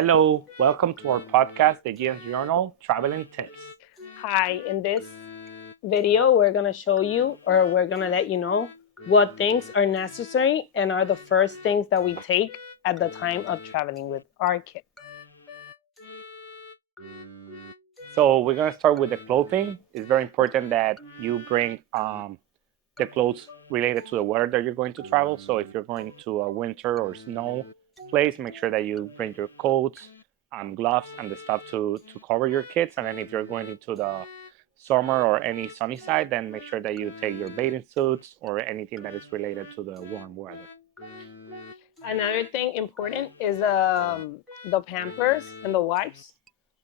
Hello, welcome to our podcast, The GS Journal Traveling Tips. Hi, in this video, we're going to show you or we're going to let you know what things are necessary and are the first things that we take at the time of traveling with our kids. So, we're going to start with the clothing. It's very important that you bring the clothes related to the weather that you're going to travel. So, if you're going to a winter or snow place, make sure that you bring your coats, gloves, and the stuff to cover your kids. And then, if you're going into the summer or any sunny side, then make sure that you take your bathing suits or anything that is related to the warm weather. Another thing important is the Pampers and the wipes.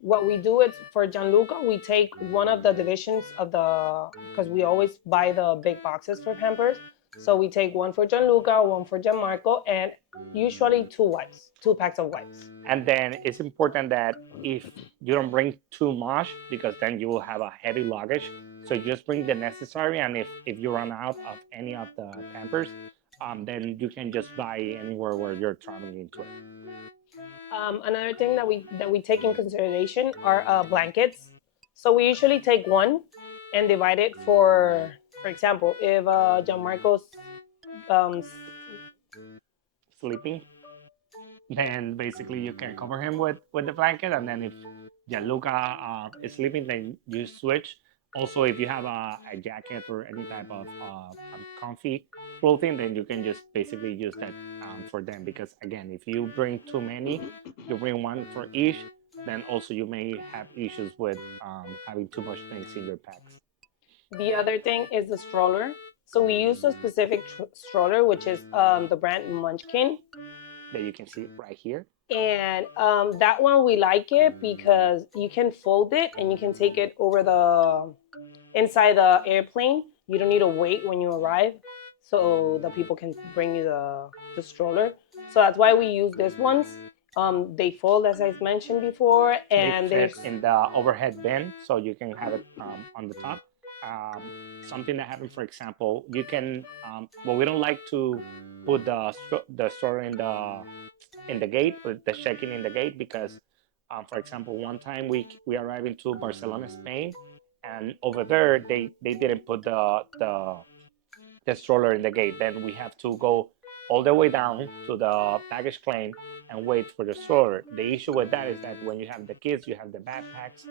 What we do is for Gianluca, we take one of the divisions of because we always buy the big boxes for Pampers. So we take one for Gianluca, one for Gianmarco, and usually two wipes, 2 packs of wipes. And then it's important that if you don't bring too much, because then you will have a heavy luggage. So just bring the necessary, and if you run out of any of the Pampers, then you can just buy anywhere where you're traveling into it. Another thing that we take in consideration are blankets. So we usually take one and divide it for example, if Gianmarco's um, Sleeping, then basically you can cover him with the blanket, and then if Gianluca is sleeping, then you switch. Also, if you have a jacket or any type of comfy clothing, then you can just basically use that for them. Because again, if you bring too many, you bring one for each, then also you may have issues with having too much things in your packs. the other thing is the stroller. So we use a specific stroller, which is the brand Munchkin. That you can see right here. And that one we like it because you can fold it and you can take it over the inside the airplane. You don't need to wait when you arrive, so the people can bring you the stroller. So that's why we use these ones. They fold, as I mentioned before, and They there's fit in the overhead bin, so you can have it on the top. Something that happened, for example, you can. Well, we don't like to put the stroller in the gate, with the check-in in the gate, because, for example, one time we arrived into Barcelona, Spain, and over there they didn't put the stroller in the gate. Then we have to go all the way down to the baggage claim and wait for the stroller. The issue with that is that when you have the kids, you have the backpacks.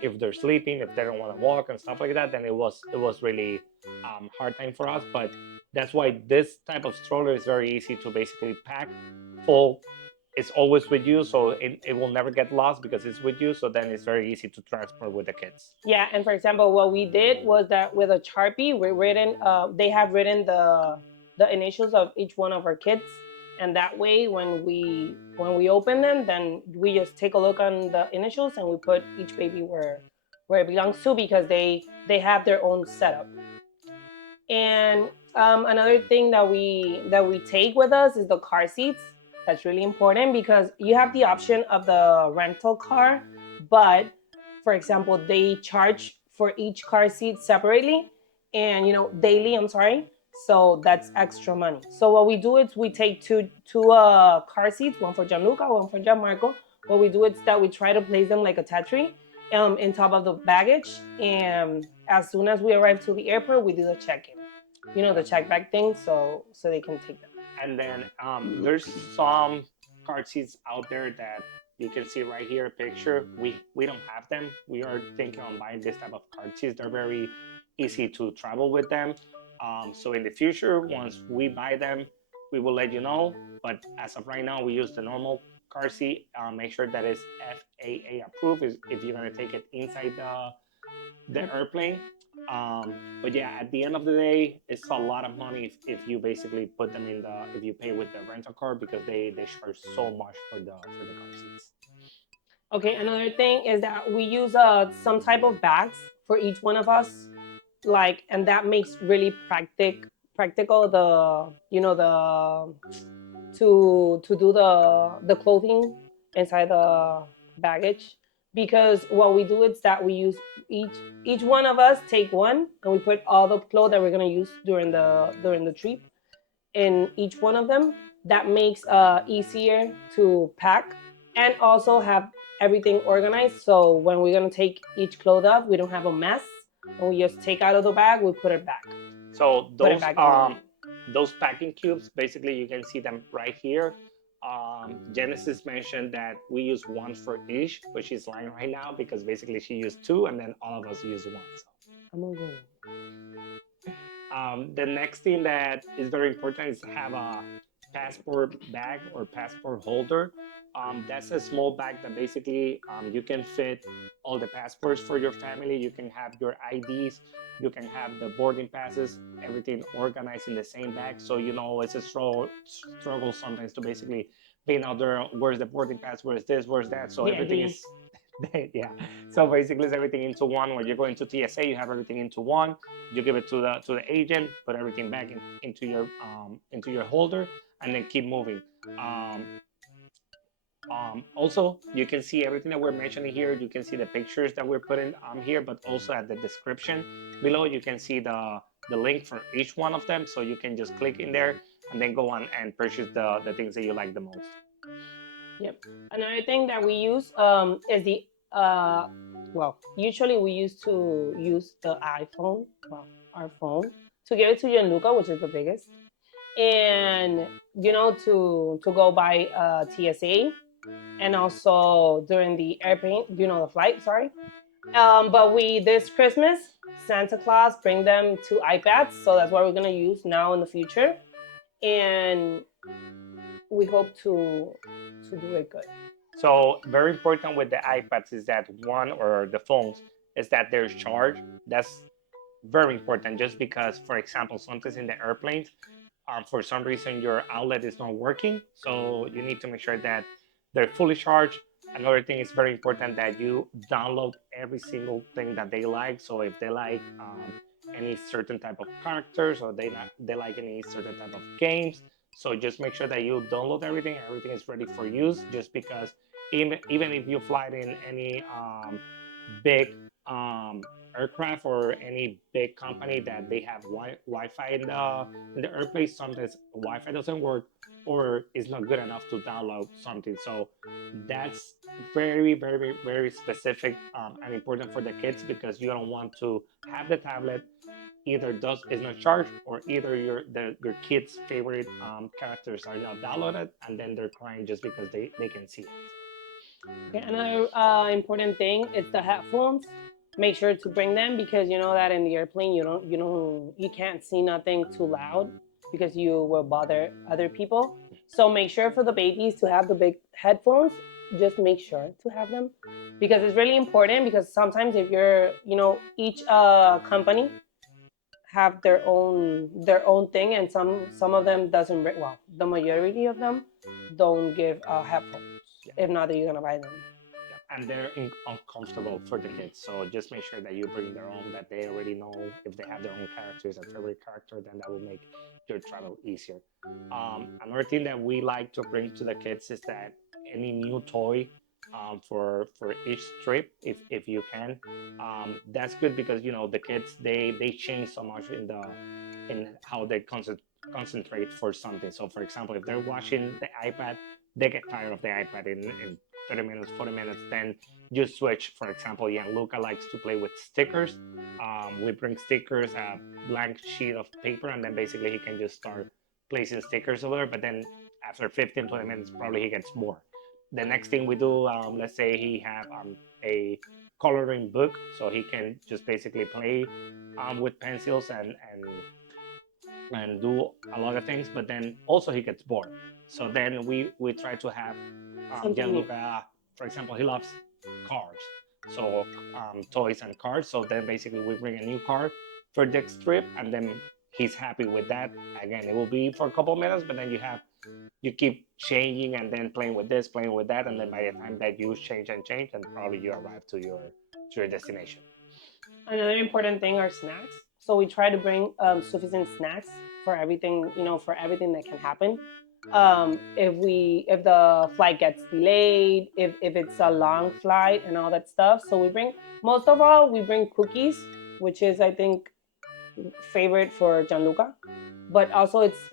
If they're sleeping, if they don't want to walk and stuff like that, then it was really hard time for us. But that's why this type of stroller is very easy to basically pack full. It's always with you, so it will never get lost because it's with you. So then it's very easy to transport with the kids. yeah. And for example, what we did was that with a Sharpie, we written. They have written the initials of each one of our kids, and that way when we open them, then we just take a look on the initials and we put each baby where it belongs to, because they have their own setup. And another thing that we take with us is the car seats. That's really important because you have the option of the rental car, but for example, they charge for each car seat separately, and daily. I'm sorry. So that's extra money. So what we do is we take two car seats, one for Gianluca, one for Gianmarco. What we do is that we try to place them like a Tetris in top of the baggage, and as soon as we arrive to the airport, we do the check-in. The check bag thing, so they can take them. And then there's some car seats out there that you can see right here, a picture. We don't have them. We are thinking on buying this type of car seats. They're very easy to travel with them. So in the future, once we buy them, we will let you know. But as of right now, we use the normal car seat. Make sure that it's FAA approved if you're going to take it inside the airplane. But yeah, at the end of the day, it's a lot of money if you basically put them if you pay with the rental car, because they charge so much for the car seats. Okay, another thing is that we use some type of bags for each one of us, and that makes really practical the to do the clothing inside the baggage, because what we do is that we use each one of us take one, and we put all the clothes that we're going to use during the trip in each one of them. That makes easier to pack, and also have everything organized. So when we're gonna take each clothes off, we don't have a mess, and we just take out of the bag, we put it back, So put it back in. those packing cubes, basically you can see them right here. Genesis mentioned that we use one for each, but she's lying right now because basically she used two, and then all of us use one. So I'm gonna go. the next thing that is very important is to have a passport bag or passport holder. That's a small bag that basically you can fit all the passports for your family. You can have your IDs, you can have the boarding passes, everything organized in the same bag. So you know it's a struggle sometimes to basically pin out there where's the boarding pass, where's this, where's that. So The everything ID. is yeah. So basically, it's everything into one. When you go into TSA, you have everything into one. You give it to the agent, put everything back into your holder, and then keep moving. Um, Also, you can see everything that we're mentioning here. You can see the pictures that we're putting here, but also at the description below, you can see the link for each one of them. So you can just click in there and then go on and purchase the things that you like the most. Yep. Another thing that we use is the well, usually we used to use the iPhone, well, our phone, to give it to Gianluca, which is the biggest, and to go by TSA, and also during the airplane, the flight. Sorry. But we this Christmas, Santa Claus bring them to iPads, so that's what we're gonna use now in the future, and we hope to do it good. So very important with the iPads is that one or the phones is that there's charge. That's very important just because, for example, sometimes in the airplanes, for some reason your outlet is not working. So you need to make sure that they're fully charged. Another thing is very important that you download every single thing that they like. So if they like any certain type of characters or they like any certain type of games, so just make sure that you download everything. Everything is ready for use. Just because even if you fly in any big aircraft or any big company that they have Wi-Fi in the airplane, sometimes Wi-Fi doesn't work or is not good enough to download something. So that's very specific and important for the kids because you don't want to have the tablet either does is not charged or either your kids' favorite characters are not downloaded and then they're crying just because they can see it. Okay, another important thing is the headphones. Make sure to bring them because you know that in the airplane you can't see nothing too loud because you will bother other people. So make sure for the babies to have the big headphones. Just make sure to have them because it's really important. Because sometimes if you're each company have their own thing, and some of them doesn't. Well, the majority of them don't give headphones. Yeah. If not, then you're gonna buy them. And they're uncomfortable for the kids. So just make sure that you bring their own, that they already know if they have their own characters, a favorite character, then that will make your travel easier. Another thing that we like to bring to the kids is that any new toy for each trip, if you can, that's good because the kids they change so much in how they concentrate for something. So for example, if they're watching the iPad, they get tired of the iPad in 30 minutes, 40 minutes, then you switch. For example, Luca likes to play with stickers. We bring stickers, a blank sheet of paper, and then basically he can just start placing stickers over there. But then after 15, 20 minutes, probably he gets bored. The next thing we do, let's say he have a coloring book, so he can just basically play with pencils and do a lot of things, but then also he gets bored. So then we try to have Something new. Gianluca, for example, he loves cars, so toys and cars. So then basically we bring a new car for next trip, and then he's happy with that. Again, it will be for a couple of minutes, but then you keep changing and then playing with this, playing with that, and then by the time that you change and change, and probably you arrive to your destination. Another important thing are snacks. So we try to bring sufficient snacks for everything, for everything that can happen. If the flight gets delayed, if it's a long flight and all that stuff. So we bring most of all we bring cookies, which is I think favorite for Gianluca, but also it's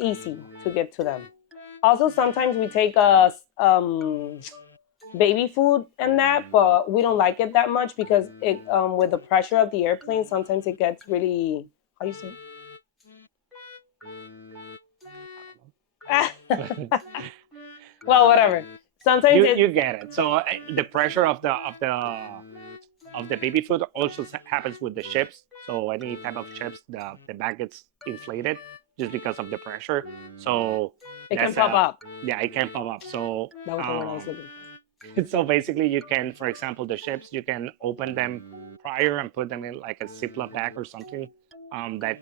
easy to get to them. Also, sometimes we take us baby food and that, but we don't like it that much because it with the pressure of the airplane, sometimes it gets really, how you say it? Well, whatever. Sometimes You it get it. So the pressure of the baby food also happens with the chips. So any type of chips, the bag gets inflated just because of the pressure. So it can that's pop up. yeah, it can pop up. So That was the word I was looking so basically you can, for example, the chips, you can open them prior and put them in like a Ziploc bag or something. That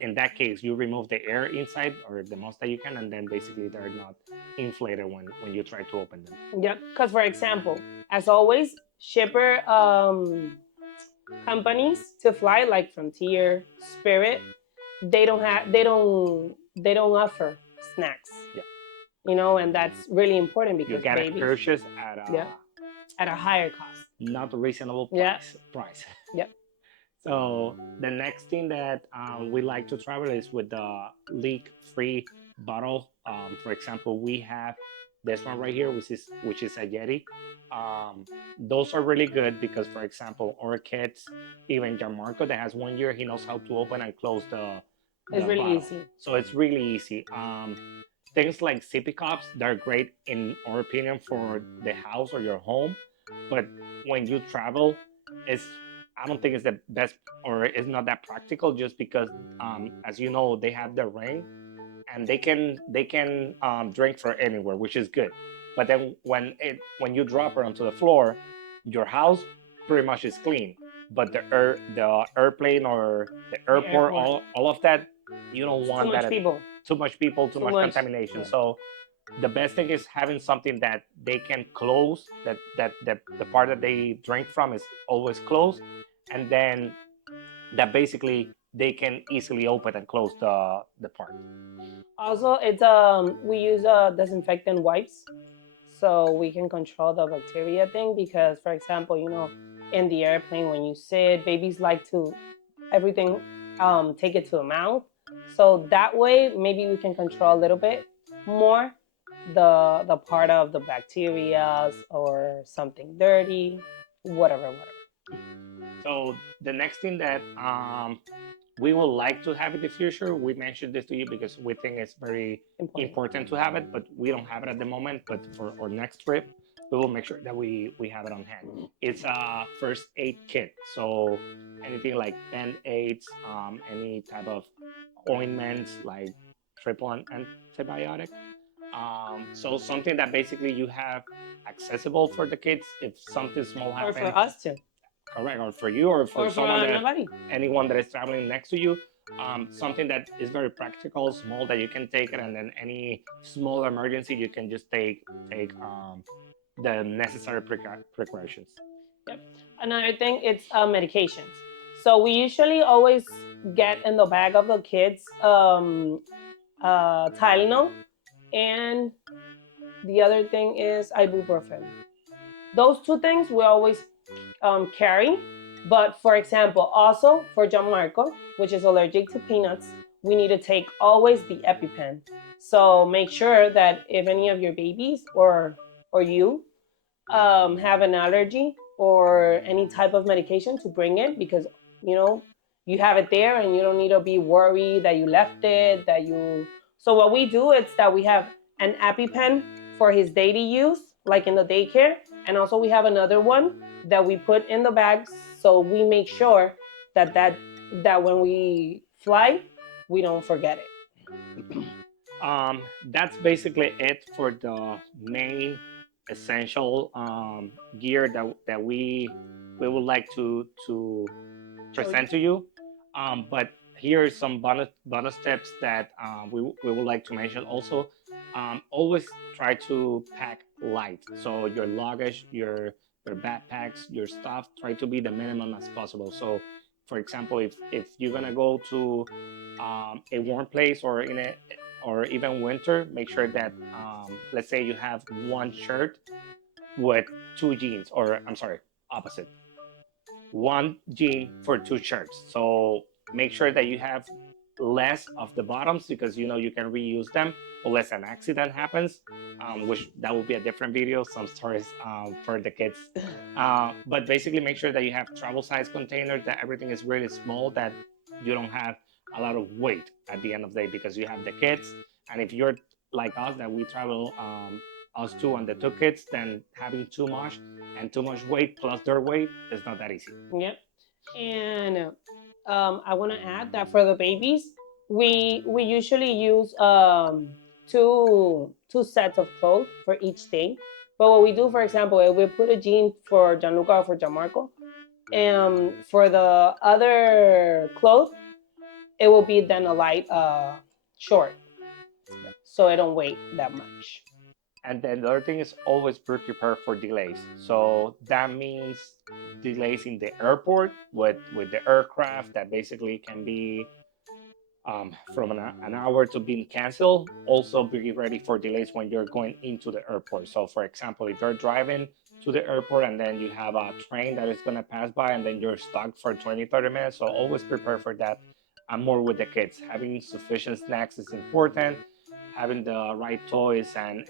in that case you remove the air inside or the most that you can, and then basically they're not inflated when you try to open them. for. Yep. Because for example, as always, shipper companies to fly like Frontier, Spirit, they don't offer snacks. Yeah, You know, and that's really important you because gotta babies, purchase at a yeah, at a higher cost. not reasonable Yeah. price. Yep. So the next thing that we like to travel is with the leak-free bottle. For example, we have this one right here, which is a Yeti. Those are really good because, for example, our kids, even Gianmarco, that has 1 year, he knows how to open and close It's the really bottle. easy. So it's really easy. Things like sippy cups, they're great in our opinion for the house or your home, but when you travel, it's I don't think it's the best or it's not that practical just because, as you know, they have the ring and they can drink from anywhere, which is good. But then when you drop it onto the floor, your house pretty much is clean. But the airplane or the The airport, airport. all of that, you don't It's too want that. much people. Too much people, too Too much much. contamination. Yeah. So the best thing is having something that they can close. That the part that they drink from is always closed, and then that basically they can easily open and close the part. Also, it's we use disinfectant wipes so we can control the bacteria thing because, for example, you know, in the airplane when you sit, babies like to everything take it to the mouth. So that way, maybe we can control a little bit more the part of the bacteria or something dirty, whatever, whatever. So the next thing that we would like to have in the future, we mentioned this to you because we think it's very Important. important to have it, but we don't have it at the moment. But for our next trip, we will make sure that we have it on hand. It's a first aid kit, so anything like band aids, any type of ointments like triple antibiotic. So something that basically you have accessible for the kids if something small Or happens. for us too. Correct, or for you or for Or for someone that anybody. anyone that is traveling next to you. Something that is very practical, small, that you can take it, and then any small emergency you can just take the necessary precautions. Yep. Another thing, it's medications. So we usually always get in the bag of the kids Tylenol, and the other thing is ibuprofen. Those two things we always carry. But for example, also for Gianmarco, which is allergic to peanuts, we need to take always the EpiPen. So make sure that if any of your babies or you have an allergy or any type of medication to bring it because you know you have it there and you don't need to be worried that you left it that you so what we do is that we have an EpiPen for his daily use like in the daycare, and also we have another one that we put in the bags so we make sure that when we fly we don't forget it. That's basically it for the main essential gear that we would like to present to you. But here are some bonus tips that we would like to mention also. Always try to pack light. So your luggage, your backpacks, your stuff, try to be the minimum as possible. So, for example, if you're gonna go to a warm place or in a or even winter, make sure that let's say you have one shirt with two jeans, or I'm sorry, opposite, one jean for two shirts. So make sure that you have less of the bottoms because you can reuse them unless an accident happens, which that will be a different video, some stories for the kids. But basically make sure that you have travel size containers, that everything is really small, that you don't have a lot of weight at the end of the day because you have the kids. And if you're like us, that we travel, us two and the two kids, then having too much and too much weight plus their weight is not that easy. Yep. And I want to add that for the babies, we usually use two sets of clothes for each day. But what we do, for example, if we put a jean for Gianluca or for Gianmarco, and for the other clothes, it will be then a light short, so it don't weigh that much. And then the other thing is always be prepared for delays. So that means delays in the airport with the aircraft that basically can be from an hour to being canceled. Also be ready for delays when you're going into the airport. So for example, if you're driving to the airport and then you have a train that is going to pass by and then you're stuck for 20-30 minutes, so always prepare for that. And more with the kids, having sufficient snacks is important. Having the right toys and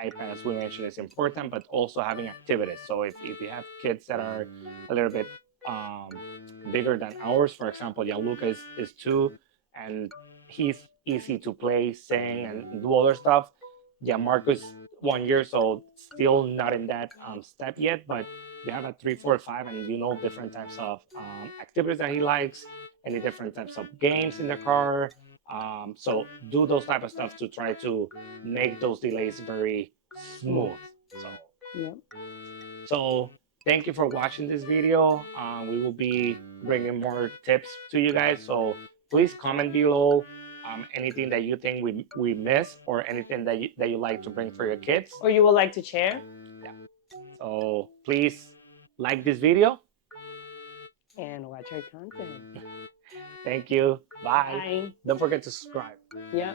iPads we mentioned is important, but also having activities. So if you have kids that are a little bit um, bigger than ours, for example, Gianluca is 2 and he's easy to play, sing, and do other stuff. Yeah, Marcus 1 year, so still not in that step yet, but you have a 3, 4, 5, and different types of activities that he likes, any different types of games in the car. So do those type of stuff to try to make those delays very smooth. So Yeah. so thank you for watching this video. We will be bringing more tips to you guys. So please comment below anything that you think we miss or anything that you like to bring for your kids. Or you would like to share? Yeah. So please like this video. And watch our content. Thank you. Bye. Bye. Don't forget to subscribe. Yeah.